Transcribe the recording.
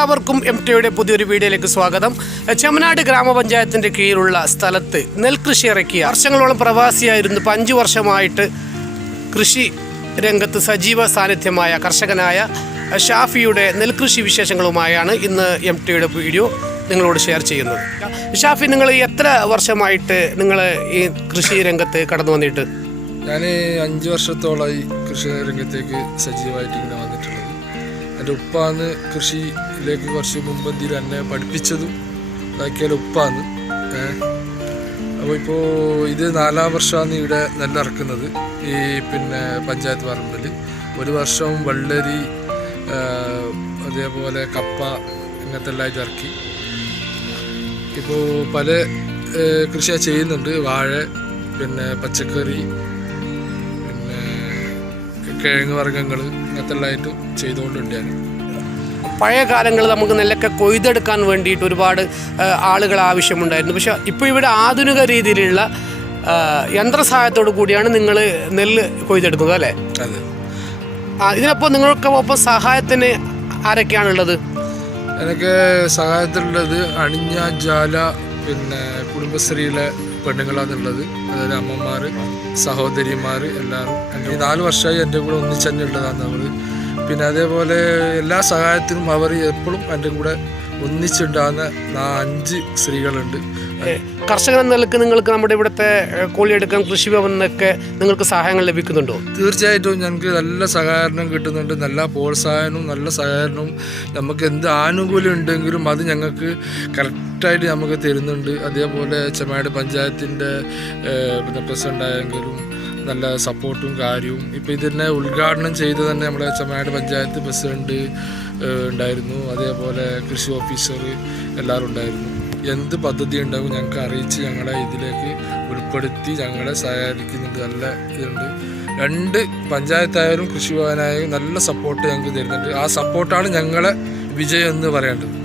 എല്ലാവർക്കും എംടിയുടെ പുതിയൊരു വീഡിയോയിലേക്ക് സ്വാഗതം. ചെമ്മനാട് ഗ്രാമപഞ്ചായത്തിൻ്റെ കീഴിലുള്ള സ്ഥലത്ത് നെൽകൃഷി ഇറക്കിയ വർഷങ്ങളോളം പ്രവാസിയായിരുന്നു. ഇപ്പോൾ 5 വർഷമായിട്ട് കൃഷി രംഗത്ത് സജീവ സാന്നിധ്യമായ കർഷകനായ ഷാഫിയുടെ നെൽകൃഷി വിശേഷങ്ങളുമായാണ് ഇന്ന് എംടിയുടെ വീഡിയോ നിങ്ങളോട് ഷെയർ ചെയ്യുന്നത്. ഷാഫി, നിങ്ങൾ എത്ര വർഷമായിട്ട് നിങ്ങൾ ഈ കൃഷി രംഗത്ത് കടന്നു വന്നിട്ട്? ഞാൻ 5 വർഷത്തോളമായി കൃഷി രംഗത്തേക്ക് സജീവമായിട്ട് ഇങ്ങനെ വന്നിട്ടുള്ളത്. എൻ്റെ ഉപ്പാന്ന് കൃഷിയിലേക്ക് കുറച്ച് മുമ്പന്തിയിൽ എന്നെ പഠിപ്പിച്ചതും ഇതാക്കിയാൽ ഉപ്പാന്ന്. അപ്പോൾ ഇപ്പോൾ ഇത് 4ാം വർഷമാണ് ഇവിടെ നെല്ലിറക്കുന്നത്. ഈ പഞ്ചായത്ത് പറമ്പിൽ 1 വർഷം വെള്ളരി, അതേപോലെ കപ്പ, ഇങ്ങനത്തെ എല്ലാം ഇറക്കി. ഇപ്പോൾ പല കൃഷി ചെയ്യുന്നുണ്ട്. വാഴ, പച്ചക്കറി, കിഴങ്ങ് വർഗ്ഗങ്ങൾ, ഇങ്ങനത്തെ എല്ലായിട്ടും ചെയ്തുകൊണ്ടുണ്ട് ഞാൻ. പഴയ കാലങ്ങളിൽ നമുക്ക് നെല്ലൊക്കെ കൊയ്തെടുക്കാൻ വേണ്ടിയിട്ട് ഒരുപാട് ആളുകൾ ആവശ്യമുണ്ടായിരുന്നു. പക്ഷേ ഇപ്പോൾ ഇവിടെ ആധുനിക രീതിയിലുള്ള യന്ത്രസഹായത്തോടു കൂടിയാണ് നിങ്ങൾ നെല്ല് കൊയ്തെടുക്കുന്നത്, അല്ലേ? അതെ. ഇതിനപ്പോൾ നിങ്ങൾക്കൊപ്പം സഹായത്തിന് ആരൊക്കെയാണുള്ളത്? എനിക്ക് സഹായത്തിലുള്ളത് അണിഞ്ഞ ജാല, കുടുംബശ്രീയിലെ പെണ്ണുങ്ങളാണുള്ളത്. അതായത് അമ്മമാർ, സഹോദരിമാർ എല്ലാവരും. എൻ്റെ 4 വർഷമായി എൻ്റെ കൂടെ ഒന്നിച്ചന്നെ ഉള്ളതാണ് അവർ. അതേപോലെ എല്ലാ സഹായത്തിനും അവർ എപ്പോഴും എൻ്റെ കൂടെ ഒന്നിച്ചുണ്ടാകുന്ന 5 സ്ത്രീകളുണ്ട്. കർഷകൻ എന്ന നിലക്ക് നിങ്ങൾക്ക് നമ്മുടെ ഇവിടുത്തെ കോഴിയെടുക്കാൻ കൃഷി ഭവനിന്നൊക്കെ നിങ്ങൾക്ക് സഹായങ്ങൾ ലഭിക്കുന്നുണ്ടോ? തീർച്ചയായിട്ടും ഞങ്ങൾക്ക് നല്ല സഹകരണം കിട്ടുന്നുണ്ട്. നല്ല പ്രോത്സാഹനവും നല്ല സഹകരണവും. നമുക്ക് എന്ത് ആനുകൂല്യം ഉണ്ടെങ്കിലും അത് ഞങ്ങൾക്ക് കറക്റ്റായിട്ട് നമുക്ക് തരുന്നുണ്ട്. അതേപോലെ ചെമ്മനാട് പഞ്ചായത്തിൻ്റെ പ്രസിഡൻ്റായെങ്കിലും നല്ല സപ്പോർട്ടും കാര്യവും. ഇപ്പോൾ ഇതിനെ ഉദ്ഘാടനം ചെയ്ത് തന്നെ നമ്മുടെ ചെമ്മനാട് പഞ്ചായത്ത് പ്രസിഡന്റ് ഉണ്ടായിരുന്നു. അതേപോലെ കൃഷി ഓഫീസർ എല്ലാവരും ഉണ്ടായിരുന്നു. എന്ത് പദ്ധതി ഉണ്ടാകും ഞങ്ങൾക്ക് അറിയിച്ച് ഞങ്ങളെ ഇതിലേക്ക് ഉൾപ്പെടുത്തി ഞങ്ങളെ സഹായിക്കുന്നുണ്ട്. നല്ല ഇതുണ്ട്. 2 പഞ്ചായത്തായാലും കൃഷി ഭവനായാലും നല്ല സപ്പോർട്ട് ഞങ്ങൾക്ക് തരുന്നുണ്ട്. ആ സപ്പോർട്ടാണ് ഞങ്ങളെ വിജയം എന്ന് പറയേണ്ടത്.